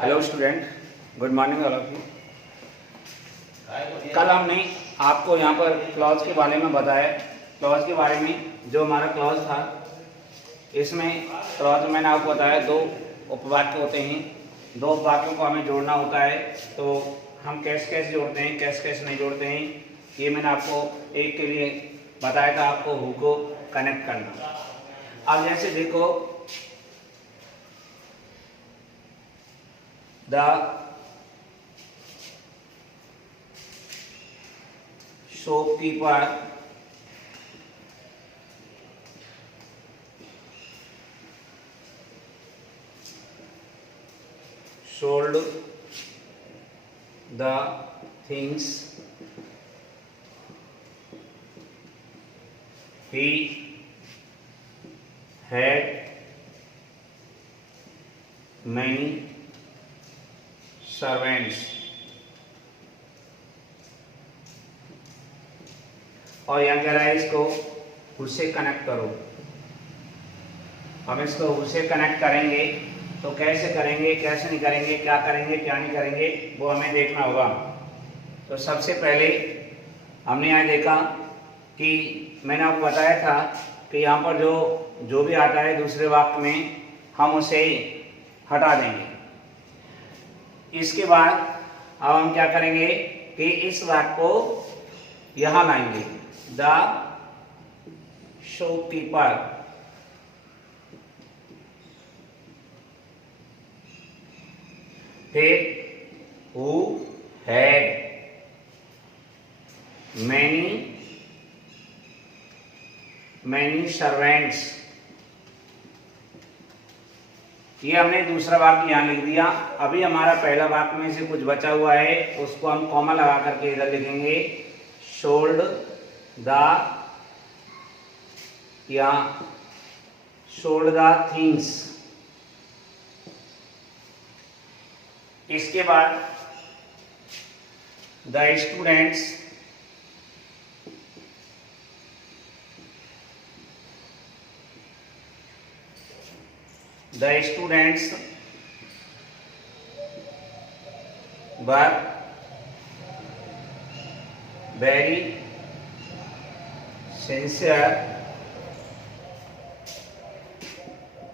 Hello student, good morning all of you. कल हमने आपको यहाँ पर क्लॉज के बारे में बताया। क्लॉज के बारे में जो हमारा क्लॉज था, इसमें क्लॉज मैंने आपको बताया दो उपवाक्य होते हैं। दो उपवाक्यों को हमें जोड़ना होता है, तो हम कैसे कैसे जोड़ते हैं, कैसे कैसे नहीं जोड़ते हैं, ये मैंने आपको एक के लिए बताया था, आपको हु को कनेक्ट करना। अब जैसे देखो, the shopkeeper sold the things he had many servants। और यहाँ कह रहा है इसको उससे कनेक्ट करो। हम इसको उससे कनेक्ट करेंगे तो कैसे करेंगे, कैसे नहीं करेंगे, क्या करेंगे, क्या नहीं करेंगे, वो हमें देखना होगा। तो सबसे पहले हमने यहाँ देखा कि मैंने आपको बताया था कि यहाँ पर जो भी आता है दूसरे वाक्य में, हम उसे हटा देंगे। इसके बाद अब हम क्या करेंगे कि इस वाक्य को यहाँ लाएंगे, द शॉपकीपर। फिर who had many servants। ये हमने दूसरा वाक्य यहाँ लिख दिया। अभी हमारा पहला वाक्य में से कुछ बचा हुआ है, उसको हम कॉमा लगा करके इधर लिखेंगे, सोल्ड द, या सोल्ड द थिंग्स। इसके बाद the students were very sincere,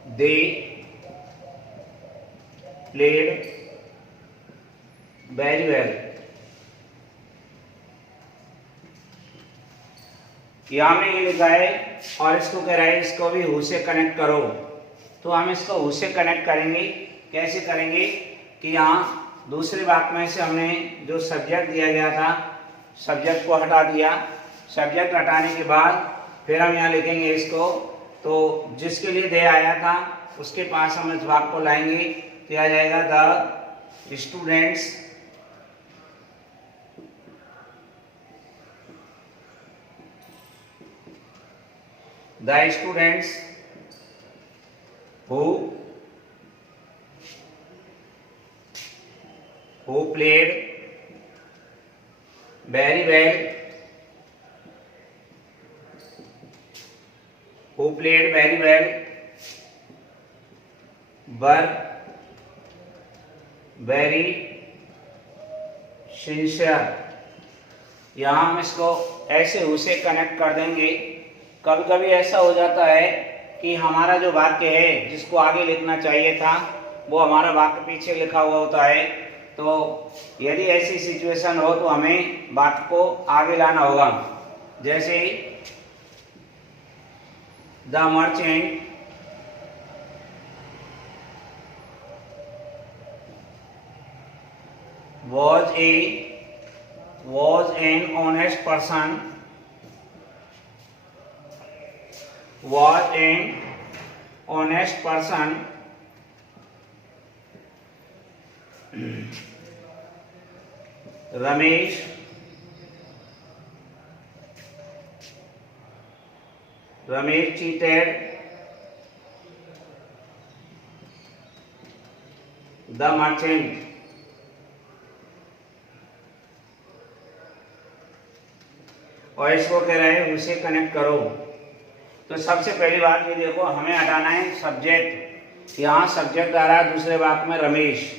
they played very well. यहाँ में ये लिखा है और इसको कह रहा है इसको भी हु से कनेक्ट करो। तो हम इसको हु से कनेक्ट करेंगे। कैसे करेंगे कि यहाँ दूसरे वाक्य में से हमने जो सब्जेक्ट दिया गया था, सब्जेक्ट को हटा दिया। सब्जेक्ट हटाने के बाद फिर हम यहाँ लिखेंगे इसको, तो जिसके लिए दे आया था उसके पास हम इस वाक्य को लाएंगे, तो आ जाएगा the students who played very well, were very sincere। यहाँ हम इसको ऐसे हु से कनेक्ट कर देंगे। कभी कभी ऐसा हो जाता है कि हमारा जो वाक्य है जिसको आगे लिखना चाहिए था वो हमारा वाक्य पीछे लिखा हुआ होता है। तो यदि ऐसी सिचुएशन हो तो हमें वाक्य को आगे लाना होगा। जैसे the merchant was an honest person, Ramesh cheated the merchant। और इसको कह रहे हैं उसे कनेक्ट करो। तो सबसे पहली बात ये देखो, हमें हटाना है सब्जेक्ट। यहाँ सब्जेक्ट आ रहा है दूसरे वाक्य में रमेश,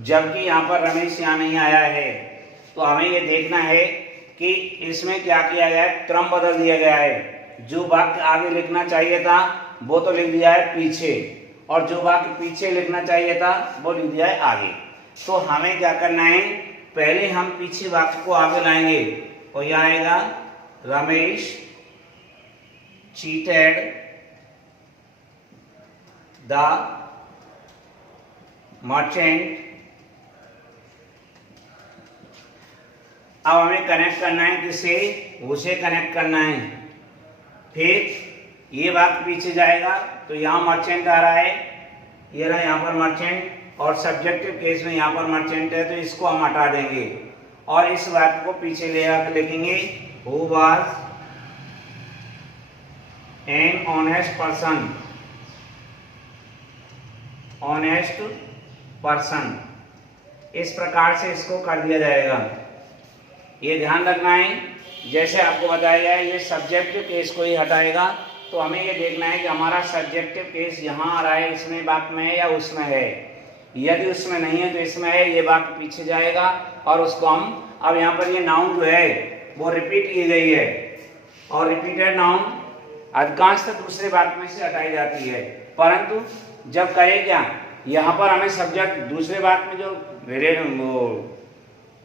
जबकि यहाँ पर रमेश यहाँ नहीं आया है। तो हमें ये देखना है कि इसमें क्या किया गया है, क्रम बदल दिया गया है। जो वाक्य आगे लिखना चाहिए था वो तो लिख दिया है पीछे, और जो वाक्य पीछे लिखना चाहिए था वो लिख दिया है आगे। तो हमें क्या करना है, पहले हम पीछे वाक्य को आगे लाएंगे, और यह आएगा रमेश चीटेड द मर्चेंट। अब हमें कनेक्ट करना है किसे, उसे कनेक्ट करना है। फिर ये वाक्य पीछे जाएगा तो यहाँ मर्चेंट आ रहा है, ये रहा यहाँ पर मर्चेंट, और सब्जेक्टिव केस में यहाँ पर मर्चेंट है तो इसको हम हटा देंगे और इस वाक्य को पीछे ले आकर लिखेंगे who was an honest person. Honest person, इस प्रकार से इसको कर दिया जाएगा। ये ध्यान रखना है, जैसे आपको बताया गया है ये सब्जेक्टिव केस को ही हटाएगा। तो हमें ये देखना है कि हमारा सब्जेक्टिव केस यहाँ आ रहा है, इसमें वाक्य में है या उसमें है। यदि उसमें नहीं है तो इसमें है, ये वाक्य पीछे जाएगा और उसको हम, अब यहाँ पर ये नाउन जो है वो रिपीट की गई है, और रिपीटेड नाउन अधिकांशतः दूसरे वाक्य में से हटाई जाती है। परंतु जब कहे क्या, यहाँ पर हमें सब्जेक्ट दूसरे वाक्य में जो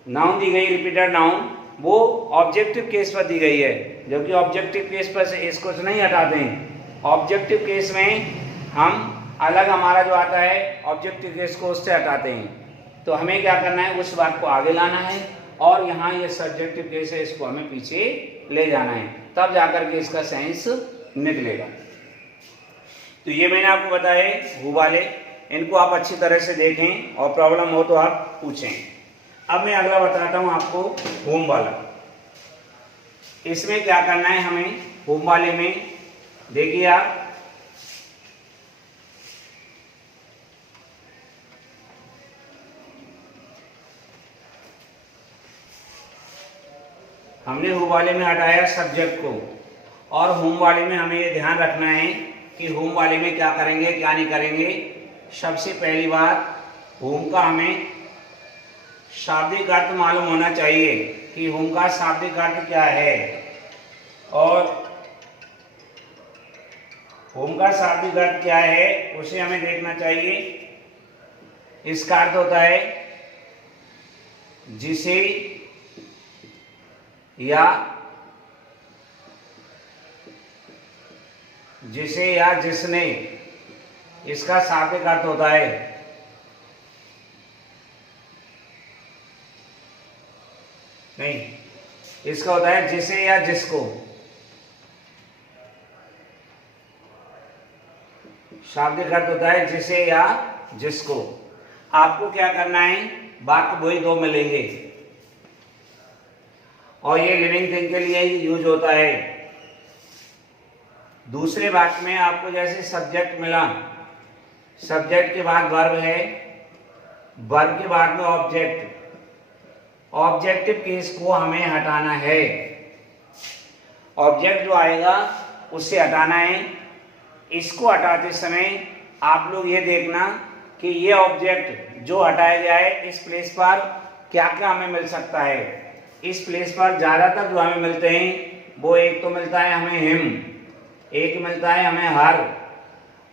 नाउन दी गई रिपीटेड नाउन वो ऑब्जेक्टिव केस पर दी गई है, जबकि ऑब्जेक्टिव केस पर से इसको तो नहीं हटाते हैं। ऑब्जेक्टिव केस में हम अलग, हमारा जो आता है ऑब्जेक्टिव केस को उससे हटाते हैं। तो हमें क्या करना है, उस वाक्य को आगे लाना है, और यहाँ ये सब्जेक्टिव केस है इसको हमें पीछे ले जाना है, तब जाकर के इसका सेंस निकलेगा। तो ये मैंने आपको बताया हु वाले, इनको आप अच्छी तरह से देखें और प्रॉब्लम हो तो आप पूछें। अब मैं अगला बताता हूं आपको होम वाला। इसमें क्या करना है हमें, होम वाले में देखिए आप, हमने होम वाले में हटाया सब्जेक्ट को, और होम वाले में हमें ये ध्यान रखना है कि होम वाले में क्या करेंगे क्या नहीं करेंगे। सबसे पहली बात, होम का हमें शाब्दिक अर्थ मालूम होना चाहिए कि होम का शाब्दिक अर्थ क्या है, और होम का शाब्दिक अर्थ क्या है उसे हमें देखना चाहिए। इसका अर्थ होता है जिसे या जिसने, इसका शाब्दिक अर्थ होता है। नहीं, इसका होता है जिसे या जिसको। शाब्दिक अर्थ होता है जिसे या जिसको। आपको क्या करना है, वाक्य वही दो मिलेंगे, और ये लिविंग थिंग के लिए ही यूज होता है। दूसरे वाक्य में आपको जैसे सब्जेक्ट मिला, सब्जेक्ट के बाद वर्ब है, वर्ब के बाद में ऑब्जेक्ट, ऑब्जेक्टिव केस को हमें हटाना है। ऑब्जेक्ट जो आएगा उससे हटाना है। इसको हटाते समय आप लोग ये देखना कि ये ऑब्जेक्ट जो हटाया गया है इस प्लेस पर क्या क्या हमें मिल सकता है। इस प्लेस पर ज्यादातर जो हमें मिलते हैं वो, एक तो मिलता है हमें हिम, एक मिलता है हमें हर,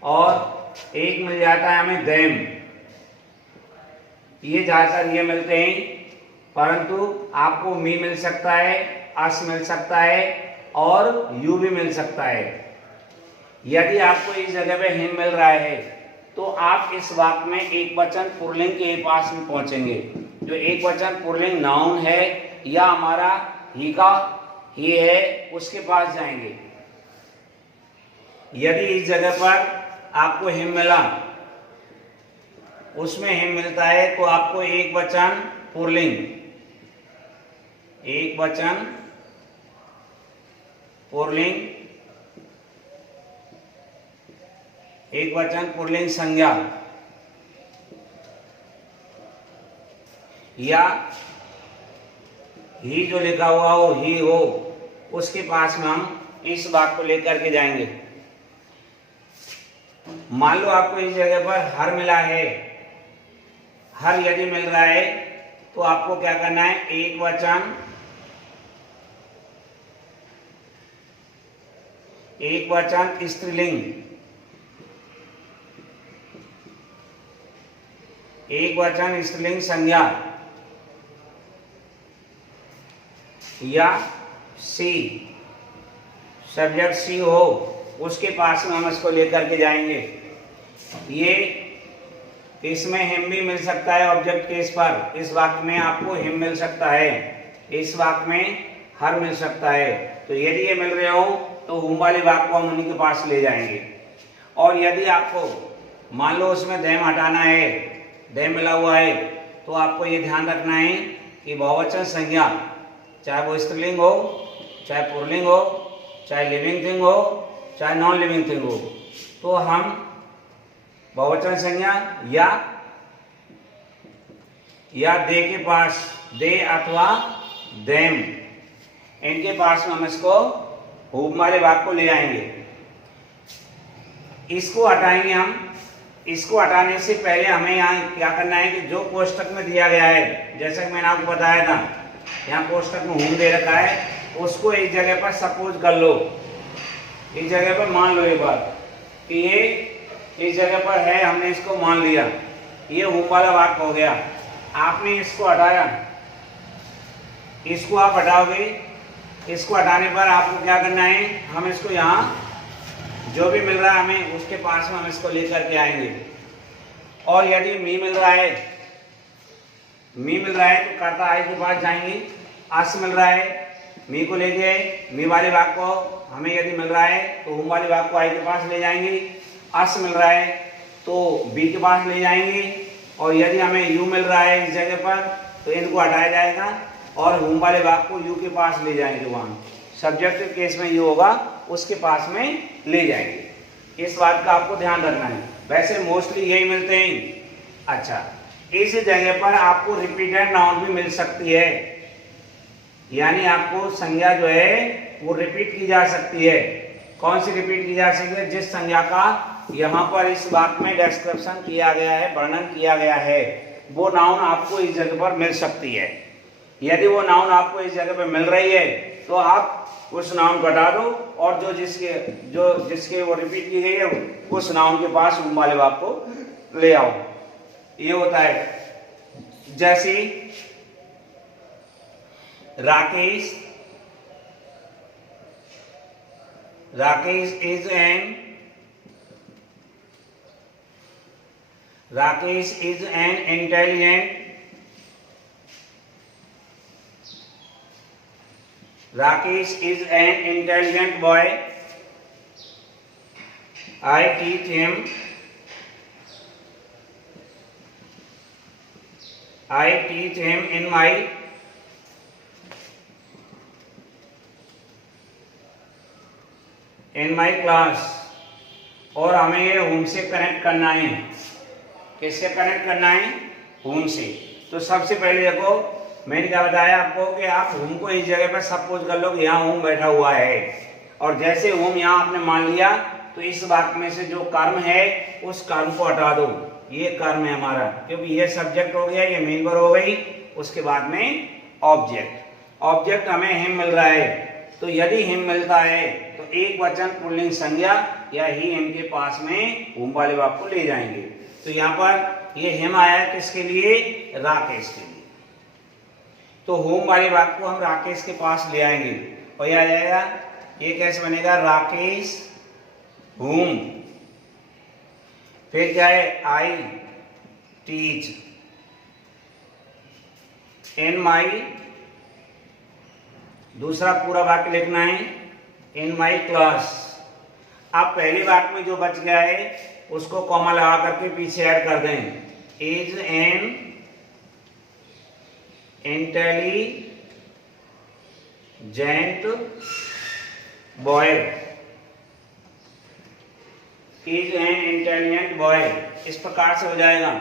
और एक मिल जाता है हमें देम। ये ज्यादातर ये मिलते हैं, परंतु आपको मी मिल सकता है, अस मिल सकता है, और यू भी मिल सकता है। यदि आपको इस जगह पे हिम मिल रहा है तो आप इस वाक्य में एक वचन पुल्लिंग के पास में पहुंचेंगे। जो एक वचन पुल्लिंग नाउन है या हमारा ही का ही है उसके पास जाएंगे। यदि इस जगह पर आपको हिम मिला, उसमें हिम मिलता है, तो आपको एक वचन पुल्लिंग, एक वचन पुल्लिंग, एक वचन पुल्लिंग संज्ञा, या ही जो लिखा हुआ हो, ही हो, उसके पास में हम इस वाक्य को लेकर के जाएंगे। मान लो आपको इस जगह पर हर मिला है, हर यदि मिल रहा है तो आपको क्या करना है, एक वचन स्त्रीलिंग, एक वचन स्त्रीलिंग संज्ञा या सी, सब्जेक्ट सी हो, उसके पास में हम इसको लेकर के जाएंगे। ये इसमें हिम भी मिल सकता है ऑब्जेक्ट केस पर, इस वाक्य में आपको हिम मिल सकता है, इस वाक्य में हर मिल सकता है। तो यदि ये मिल रहे हो तो हुम वाले वाक्य को हम उन्हीं के पास ले जाएंगे। और यदि आपको मान लो उसमें देम हटाना है, देम मिला हुआ है, तो आपको ये ध्यान रखना है कि बहुवचन संज्ञा, चाहे वो स्त्रीलिंग हो, चाहे पुल्लिंग हो, चाहे लिविंग थिंग हो, चाहे नॉन लिविंग थिंग हो, तो हम बहुवचन संज्ञा या दे के पास, दे अथवा देम, इनके पास में हम इसको हुम वाले वाक्य को ले आएंगे। इसको हटाएंगे हम। इसको हटाने से पहले हमें यहाँ क्या करना है कि जो कोष्टक में दिया गया है, जैसा कि मैंने आपको बताया था, यहाँ कोष्टक में हुम दे रखा है, उसको एक जगह पर सपोज कर लो, इस जगह पर मान लो एक बात कि ये इस जगह पर है, हमने इसको मान लिया, ये हुम वाला वाक्य हो गया। आपने इसको हटाया, इसको आप हटाओगे, इसको हटाने पर आपको क्या करना है, हम इसको यहाँ जो भी मिल रहा है हमें उसके पास में हम इसको लेकर के आएंगे। और यदि मी मिल रहा है तो कर्ता आई के पास जाएंगे। अस मिल रहा है, मी को ले गए, मी वाले वाक्य को हमें यदि मिल रहा है तो हुम वाले वाक्य को आई के पास ले जाएंगे। अस मिल रहा है तो बी के पास ले जाएंगे। और यदि हमें यू मिल रहा है इस जगह पर तो इनको हटाया जाएगा और हुम वाले वाक्य को यू के पास ले जाएंगे। वहाँ सब्जेक्ट केस में यू होगा, उसके पास में ले जाएंगे। इस बात का आपको ध्यान रखना है। वैसे मोस्टली यही मिलते हैं। अच्छा, इस जगह पर आपको रिपीटेड नाउन भी मिल सकती है, यानी आपको संज्ञा जो है वो रिपीट की जा सकती है। कौन सी रिपीट की जा सकती है? जिस संज्ञा का यहाँ पर इस वाक्य में डिस्क्रिप्शन किया गया है, वर्णन किया गया है, वो नाउन आपको इस जगह पर मिल सकती है। यदि वो नाउन आपको इस जगह पर मिल रही है तो आप उस नाउन को हटा दो और जो जिसके वो रिपीट की गई है उस नाउन के पास हुम वाले वाक्य को ले आओ। ये होता है। जैसे Rakesh is an intelligent Rakesh is an intelligent boy. I teach him in my class। और हमें ये हुम से कनेक्ट करना है। किससे कनेक्ट करना है? हुम से। तो सबसे पहले देखो, मैंने क्या बताया आपको कि आप हुम को इस जगह पर सपोज कर लो कि यहाँ हुम बैठा हुआ है, और जैसे हुम यहाँ आपने मान लिया तो इस वाक्य में से जो कर्म है उस कर्म को हटा दो। ये कर्म है हमारा, क्योंकि ये सब्जेक्ट हो गया, ये मेन वर्ब हो गई, उसके बाद में ऑब्जेक्ट हमें हिम मिल रहा है। तो यदि हिम मिलता है तो एक वचन पुल्लिंग संज्ञा या ही हिम के पास में हुम वाले वाक्य को ले जाएंगे। तो यहाँ पर ये हिम आया है किसके लिए? राकेश के लिए। तो हुम वाले वाक्य को हम राकेश के पास ले आएंगे और यह आ जाएगा, ये कैसे बनेगा? राकेश हुम, फिर क्या है? आई टीच इन माई, दूसरा पूरा वाक्य लिखना है इन माई क्लास। अब पहले वाक्य में जो बच गया है उसको कॉमा लगा करके पीछे ऐड कर दें। Is an intelligent boy, is an intelligent boy, इस प्रकार से हो जाएगा।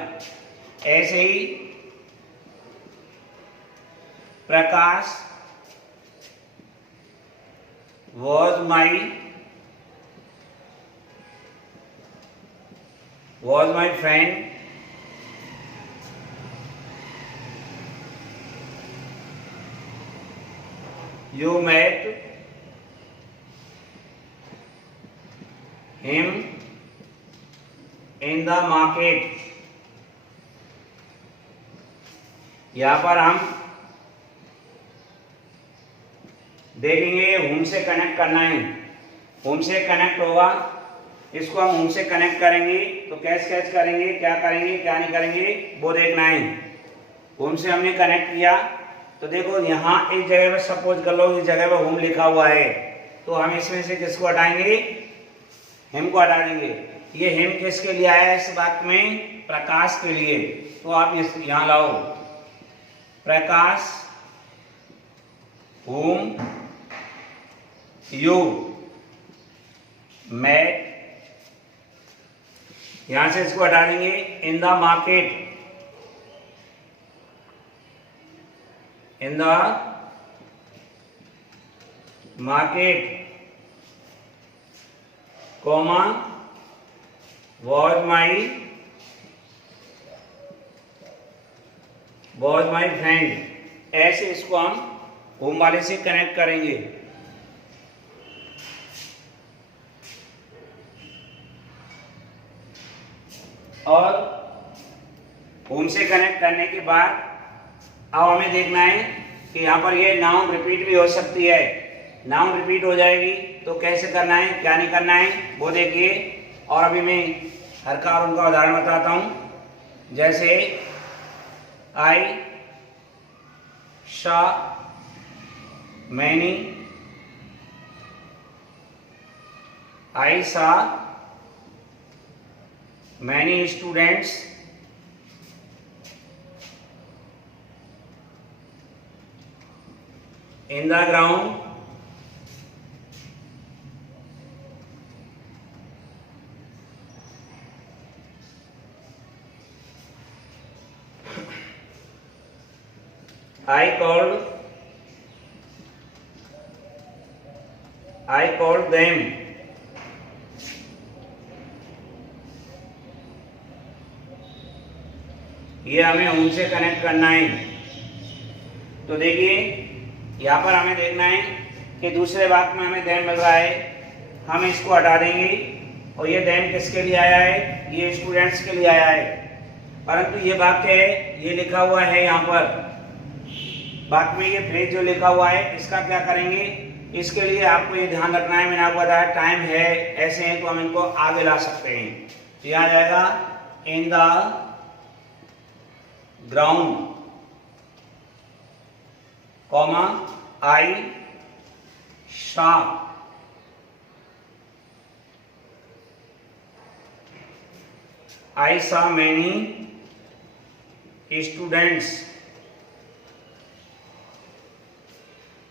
ऐसे ही प्रकाश was my friend You met him in the market. यहां पर हम देखेंगे whom से कनेक्ट करना है। whom से कनेक्ट होगा, इसको हम whom से कनेक्ट करेंगे तो कैसे करेंगे, क्या करेंगे क्या नहीं करेंगे वो देखना है। whom से हमने कनेक्ट किया तो देखो यहाँ एक जगह पे सपोज कर लो इस जगह पे whom लिखा हुआ है, तो हम इसमें से किसको हटाएंगे, हिम को हटा देंगे। ये हिम किसके लिए आया है इस बात में, प्रकाश के लिए। तो आप यहाँ लाओ प्रकाश whom you met, यहां से इसको हटा देंगे। In the market, in the market comma was my friend, ऐसे इसको हम होम वाले से कनेक्ट करेंगे। और होम से कनेक्ट करने के बाद अब हमें देखना है कि यहाँ पर ये नाउन रिपीट भी हो सकती है। नाउन रिपीट हो जाएगी तो कैसे करना है क्या नहीं करना है वो देखिए। और अभी मैं हर का और उनका उदाहरण बताता हूं। जैसे आई शा मैनी, आई सा many students in the ground, I called them, ये हमें उनसे कनेक्ट करना है। तो देखिए यहाँ पर हमें देखना है कि दूसरे वाक्य में हमें देम मिल रहा है, हम इसको हटा देंगे और ये देम किसके लिए आया है, ये स्टूडेंट्स के लिए आया है। परंतु ये वाक्य है, ये लिखा हुआ है यहाँ पर वाक्य में, ये फ्रेज जो लिखा हुआ है इसका क्या करेंगे, इसके लिए आपको ये ध्यान रखना है। मैंने आपको बताया टाइम है ऐसे हैं तो हम इनको आगे ला सकते हैं। तो यहाँ आ जाएगा इन द ग्राउंड कॉमा आई शा I saw many students,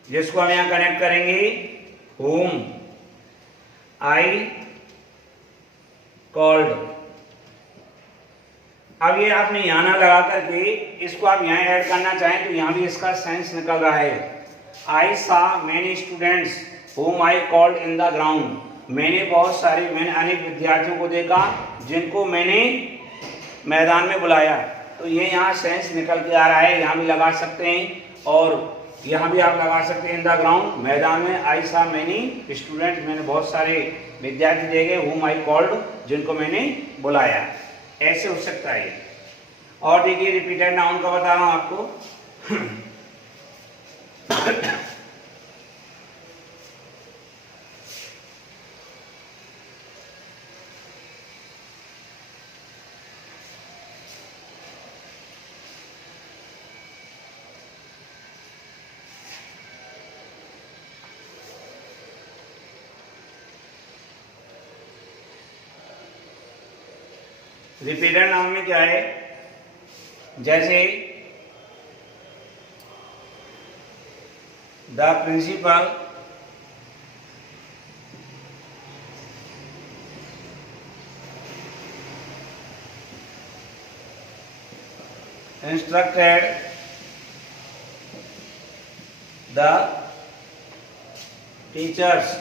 जिसको हम यहां कनेक्ट करेंगे whom I called। अब ये आपने यहां ना लगा करके इसको आप यहां ऐड करना चाहें तो यहां भी इसका सेंस निकल रहा है। I saw many students whom I called in the ground, मैंने बहुत सारे, मैंने अनेक विद्यार्थियों को देखा जिनको मैंने मैदान में बुलाया। तो ये यहाँ सेंस निकल के आ रहा है, यहाँ भी लगा सकते हैं और यहाँ भी आप लगा सकते हैं इन द ग्राउंड, मैदान में। आई सा मैनी स्टूडेंट, मैंने बहुत सारे विद्यार्थी देखे, हुम आई कॉल्ड, जिनको मैंने बुलाया। ऐसे हो सकता है। और देखिए रिपीटेड नाउन का बता रहा हूँ आपको। रिपीटेड नाउन में क्या है, जैसे the principal instructed the teachers,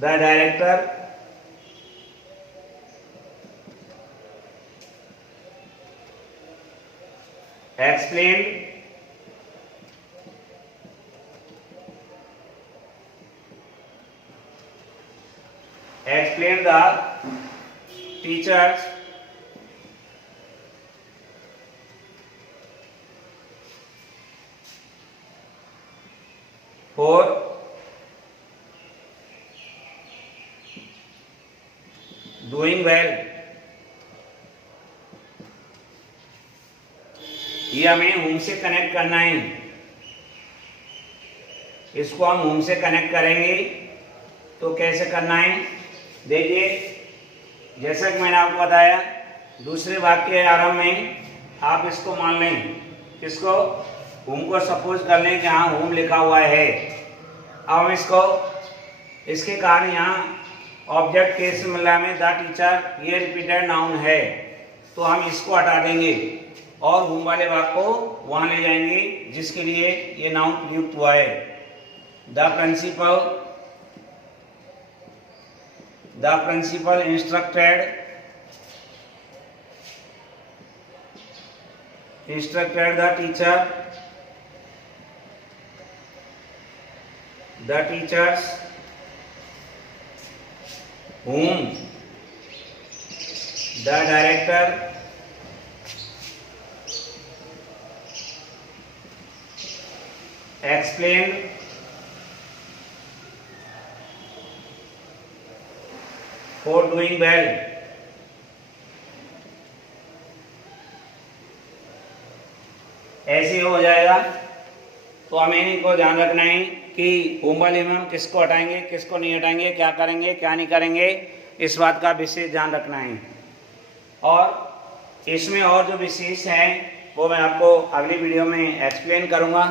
the director explained the teachers for doing well। ये हमें होम से कनेक्ट करना है, इसको हम होम से कनेक्ट करेंगे। तो कैसे करना है देखिए, जैसा कि मैंने आपको बताया दूसरे वाक्य के आरंभ में आप इसको मान लें, किसको, होम को सपोज कर लें कि हाँ होम लिखा हुआ है। अब हम इसको, इसके कारण यहाँ ऑब्जेक्ट केस मिला में द टीचर ये रिपीटेड नाउन है, तो हम इसको हटा देंगे और होम वाले वाक्य को वहाँ ले जाएंगे जिसके लिए ये नाउन प्रयुक्त हुआ है। The principal instructed the teachers whom the director explained for doing well। ऐसे हो जाएगा। तो हमें इनको ध्यान रखना है कि होम वाले में हम किसको हटाएंगे, किसको नहीं हटाएंगे, क्या करेंगे क्या नहीं करेंगे, इस बात का विशेष ध्यान रखना है। और इसमें और जो विशेष हैं वो मैं आपको अगली वीडियो में एक्सप्लेन करूँगा।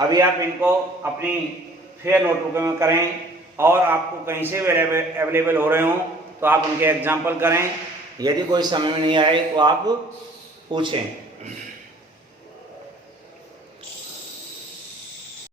अभी आप इनको अपनी फेयर नोटबुक में करें, और आपको कहीं से भी अवेलेबल हो रहे हों तो आप उनके एग्जाम्पल करें। यदि कोई समय में नहीं आए तो आप पूछें।